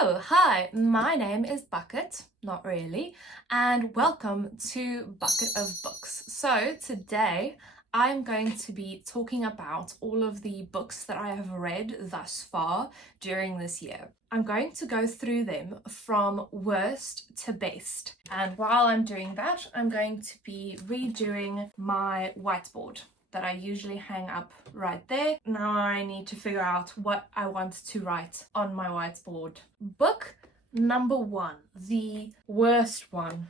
Oh, hi, my name is Bucket, not really, and welcome to Bucket of Books. So today I'm going to be talking about all of the books that I have read thus far during this year. I'm going to go through them from worst to best. And while I'm doing that, I'm going to be redoing my whiteboard that I usually hang up right there. Now I need to figure out what I want to write on my whiteboard. Book number one, the worst one.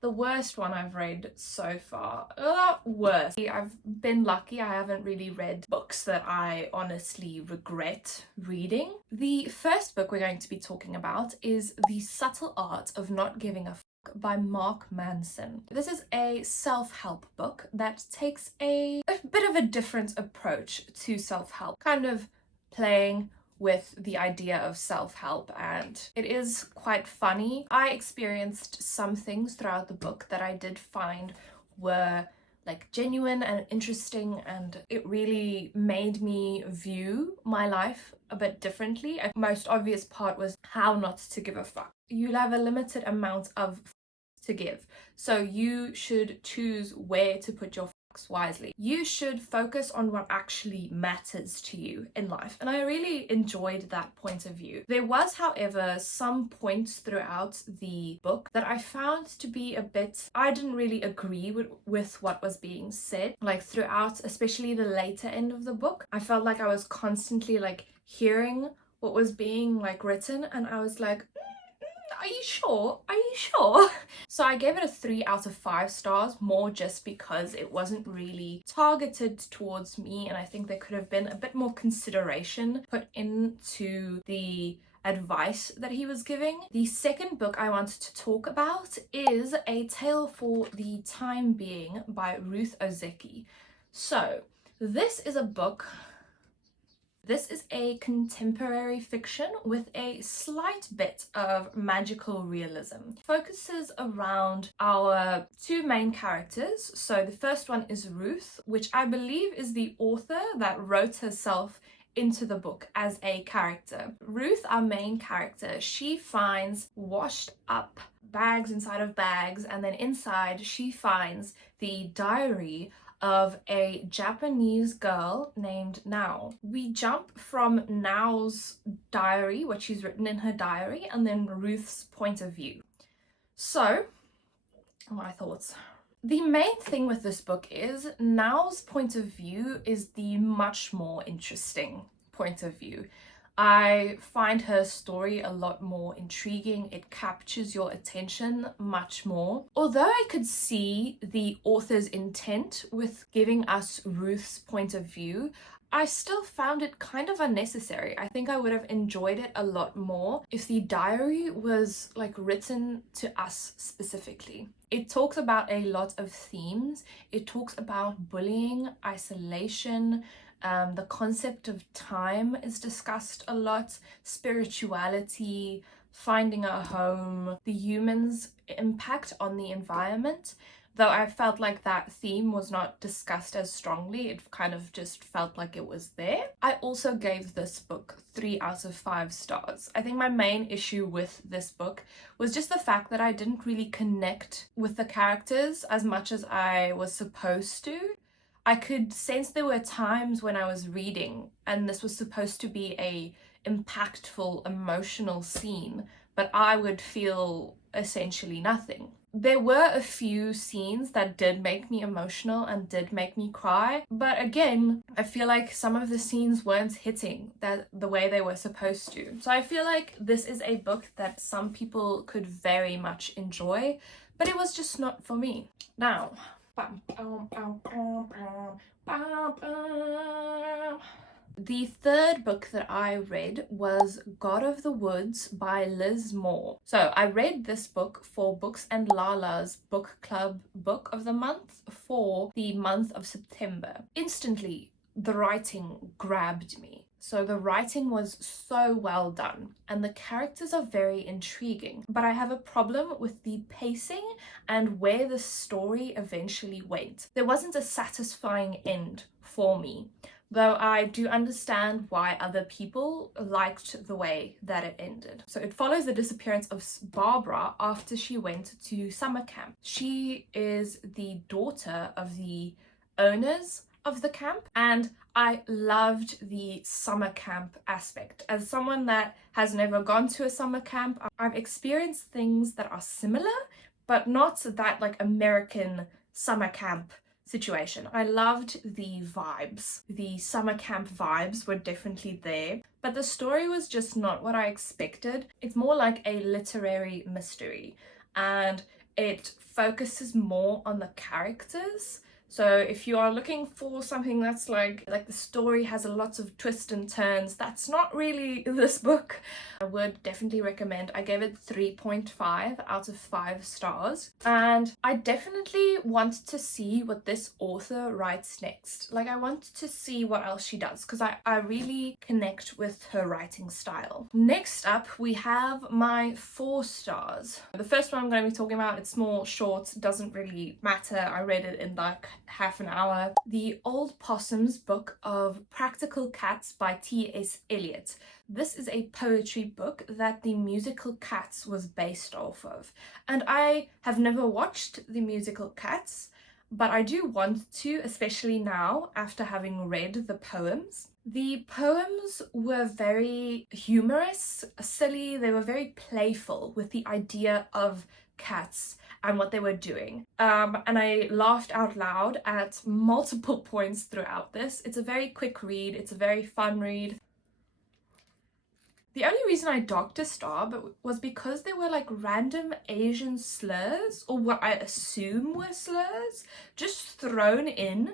The worst one I've read so far. Worst. I've been lucky, I haven't really read books that I honestly regret reading. The first book we're going to be talking about is The Subtle Art of Not Giving a by Mark Manson. This is a self-help book that takes a bit of a different approach to self-help, kind of playing with the idea of self-help, and it is quite funny. I experienced some things throughout the book that I did find were like genuine and interesting, and it really made me view my life a bit differently. The most obvious part was how not to give a fuck. You'll have a limited amount of to give, so you should choose where to put your fucks wisely. You should focus on what actually matters to you in life, and I really enjoyed that point of view. There was, however, some points throughout the book that I found to be a bit, I didn't really agree with what was being said, like throughout, especially the later end of the book. I felt like I was constantly like hearing what was being like written, and I was like, are you sure? Are you sure? So I gave it a 3 out of 5 stars, more just because it wasn't really targeted towards me, and I think there could have been a bit more consideration put into the advice that he was giving. The second book I wanted to talk about is A Tale for the Time Being by Ruth Ozeki. So this is a book. This is a contemporary fiction with a slight bit of magical realism. It focuses around our two main characters. So the first one is Ruth, which I believe is the author that wrote herself into the book as a character. Ruth, our main character, she finds washed up bags inside of bags, and then inside she finds the diary of a Japanese girl named Nao. We jump from Nao's diary, what she's written in her diary, and then Ruth's point of view. So, my thoughts. The main thing with this book is Nao's point of view is the much more interesting point of view. I find her story a lot more intriguing. It captures your attention much more. Although I could see the author's intent with giving us Ruth's point of view, I still found it kind of unnecessary. I think I would have enjoyed it a lot more if the diary was like written to us specifically. It talks about a lot of themes. It talks about bullying, isolation, the concept of time is discussed a lot, spirituality, finding a home, the human's impact on the environment. Though I felt like that theme was not discussed as strongly, it kind of just felt like it was there. I also gave this book 3 out of 5 stars. I think my main issue with this book was just the fact that I didn't really connect with the characters as much as I was supposed to. I could sense there were times when I was reading and this was supposed to be a impactful, emotional scene, but I would feel essentially nothing. There were a few scenes that did make me emotional and did make me cry, but again, I feel like some of the scenes weren't hitting the way they were supposed to. So I feel like this is a book that some people could very much enjoy, but it was just not for me. Now, the third book that I read was God of the Woods by Liz Moore. So I read this book for Books and Lala's book club book of the month for the month of September. Instantly, the writing grabbed me. So the writing was so well done and the characters are very intriguing, but I have a problem with the pacing and where the story eventually went. There wasn't a satisfying end for me. though I do understand why other people liked the way that it ended. So it follows the disappearance of Barbara after she went to summer camp. She is the daughter of the owners of the camp, and I loved the summer camp aspect. As someone that has never gone to a summer camp, I've experienced things that are similar, but not that like American summer camp situation. I loved the vibes. The summer camp vibes were definitely there, but the story was just not what I expected. It's more like a literary mystery, and it focuses more on the characters. So if you are looking for something that's like the story has a lot of twists and turns, that's not really this book. I would definitely recommend. I gave it 3.5 out of 5 stars, and I definitely want to see what this author writes next. Like, I want to see what else she does, because I really connect with her writing style. Next up, we have my 4 stars. The first one I'm going to be talking about, it's small, short, doesn't really matter. I read it in like half an hour. The Old Possum's Book of Practical Cats by T.S. Eliot. This is a poetry book that the musical Cats was based off of. And I have never watched the musical Cats, but I do want to, especially now after having read the poems. The poems were very humorous, silly, they were very playful with the idea of cats and what they were doing. And I laughed out loud at multiple points throughout this. It's a very quick read, it's a very fun read. The only reason I docked a star was because there were like random Asian slurs, or what I assume were slurs, just thrown in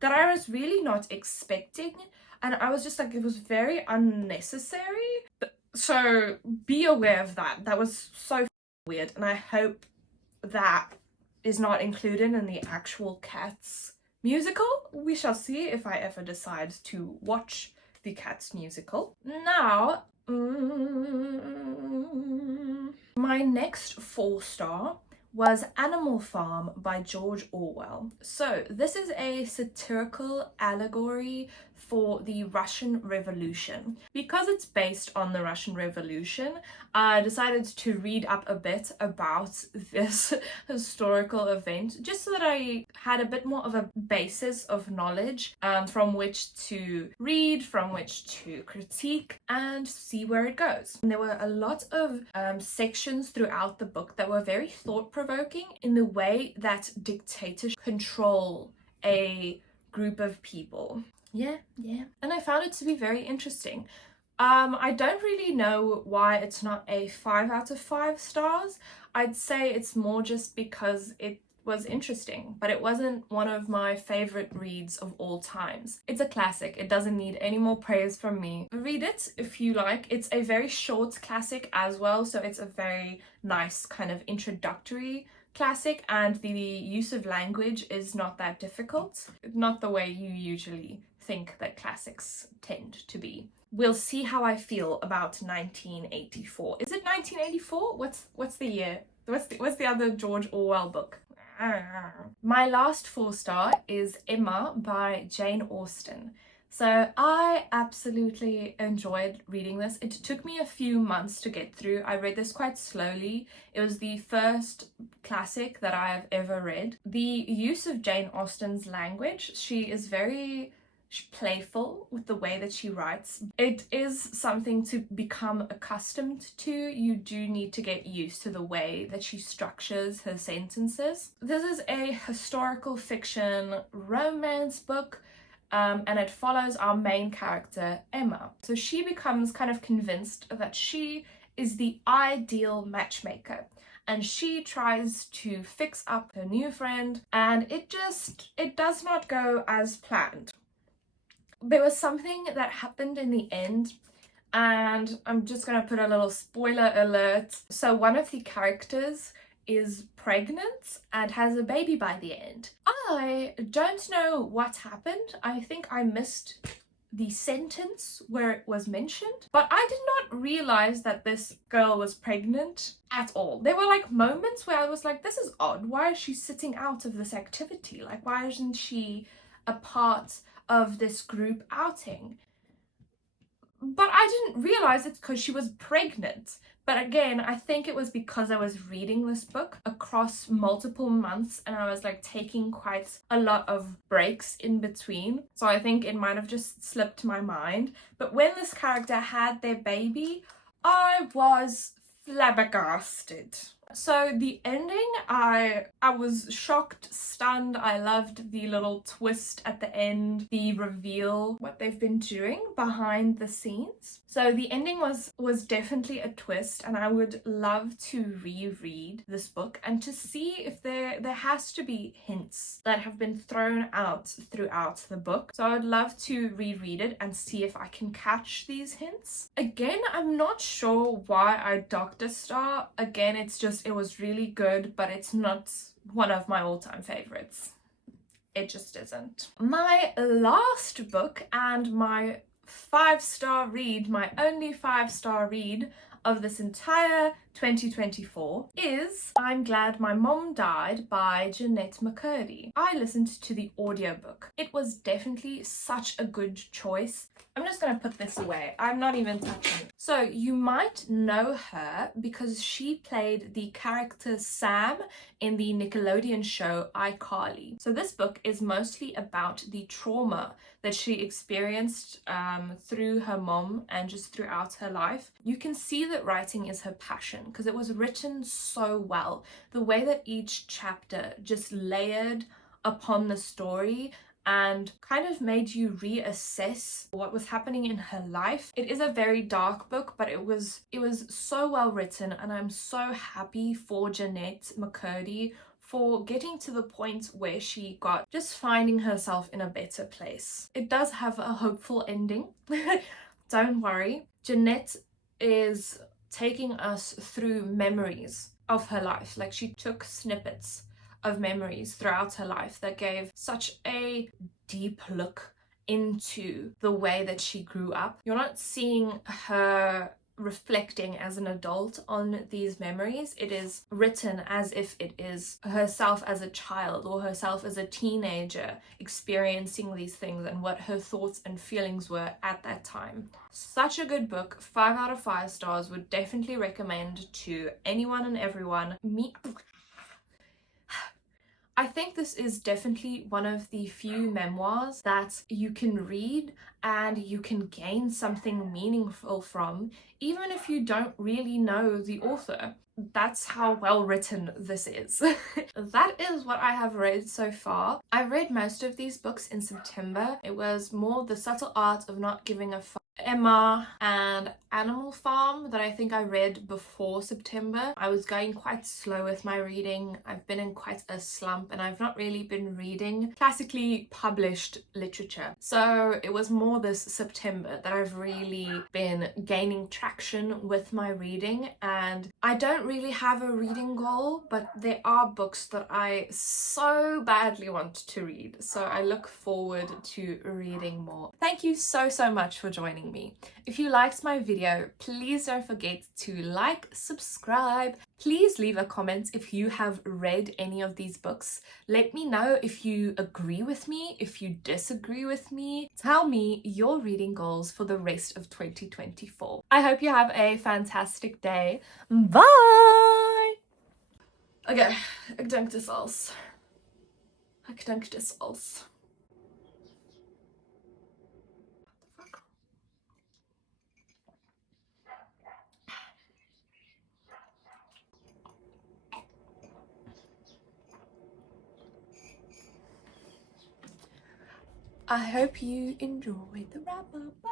that I was really not expecting. And I was just like, it was very unnecessary. So be aware of that. That was so weird, and I hope that is not included in the actual Cats musical. We shall see if I ever decide to watch the Cats musical. Now, my next 4-star was Animal Farm by George Orwell. So this is a satirical allegory for the Russian Revolution. Because it's based on the Russian Revolution, I decided to read up a bit about this historical event, just so that I had a bit more of a basis of knowledge from which to read, from which to critique, and see where it goes. And there were a lot of sections throughout the book that were very thought-provoking in the way that dictators control a group of people. Yeah. And I found it to be very interesting. I don't really know why it's not a 5 out of 5 stars. I'd say it's more just because it was interesting, but it wasn't one of my favorite reads of all times. It's a classic. It doesn't need any more praise from me. Read it if you like. It's a very short classic as well, so it's a very nice kind of introductory classic, and the use of language is not that difficult. Not the way you usually think that classics tend to be. We'll see how I feel about 1984. Is it 1984? What's the year? What's the other George Orwell book? My last 4-star is Emma by Jane Austen. So I absolutely enjoyed reading this. It took me a few months to get through. I read this quite slowly. It was the first classic that I have ever read. The use of Jane Austen's language, she is very playful with the way that she writes. It is something to become accustomed to. You do need to get used to the way that she structures her sentences. This is a historical fiction romance book, and it follows our main character, Emma. So she becomes kind of convinced that she is the ideal matchmaker, and she tries to fix up her new friend, and it does not go as planned. There was something that happened in the end, and I'm just gonna put a little spoiler alert. So one of the characters is pregnant and has a baby by the end. I don't know what happened. I think I missed the sentence where it was mentioned, but I did not realize that this girl was pregnant at all. There were like moments where I was like, this is odd. Why is she sitting out of this activity? Like, why isn't she a part of this group outing. But I didn't realize it's because she was pregnant. But again, I think it was because I was reading this book across multiple months and I was like taking quite a lot of breaks in between. So I think it might have just slipped my mind. But when this character had their baby, I was flabbergasted. So the ending, I was shocked, stunned. I loved the little twist at the end, the reveal, what they've been doing behind the scenes. So the ending was definitely a twist, and I would love to reread this book and to see if there has to be hints that have been thrown out throughout the book. So I would love to reread it and see if I can catch these hints. Again, I'm not sure why I docked a star. Again, it's just, it was really good, but it's not one of my all-time favorites. It just isn't. My last book and my 5-star read, my only 5-star read of this entire 2024 is I'm Glad My Mom Died by Jeanette McCurdy. I listened to the audiobook. It was definitely such a good choice. I'm just gonna put this away. I'm not even touching it. So you might know her because she played the character Sam in the Nickelodeon show iCarly. So this book is mostly about the trauma that she experienced through her mom and just throughout her life. You can see that writing is her passion because it was written so well. The way that each chapter just layered upon the story and kind of made you reassess what was happening in her life. It is a very dark book, but it was so well written, and I'm so happy for Jeanette McCurdy for getting to the point where she got just finding herself in a better place. It does have a hopeful ending. Don't worry. Jeanette is taking us through memories of her life. Like, she took snippets of memories throughout her life that gave such a deep look into the way that she grew up. You're not seeing her reflecting as an adult on these memories. It is written as if it is herself as a child or herself as a teenager experiencing these things and what her thoughts and feelings were at that time. Such a good book. 5 out of 5 stars. Would definitely recommend to anyone and everyone. I think this is definitely one of the few memoirs that you can read and you can gain something meaningful from, even if you don't really know the author. That's how well written this is. That is what I have read so far. I read most of these books in September. It was more The Subtle Art of Not Giving a Fuck, Emma, and Animal Farm that I think I read before September. I was going quite slow with my reading. I've been in quite a slump and I've not really been reading classically published literature. So it was more this September that I've really been gaining traction with my reading, and I don't really have a reading goal, but there are books that I so badly want to read. So I look forward to reading more. Thank you so much for joining me. If you liked my video, please don't forget to like, subscribe. Please leave a comment if you have read any of these books. Let me know if you agree with me, if you disagree with me. Tell me your reading goals for the rest of 2024. I hope you have a fantastic day. Bye! Okay, ik denk dit als. Ik denk dit als. I hope you enjoyed the wrap up.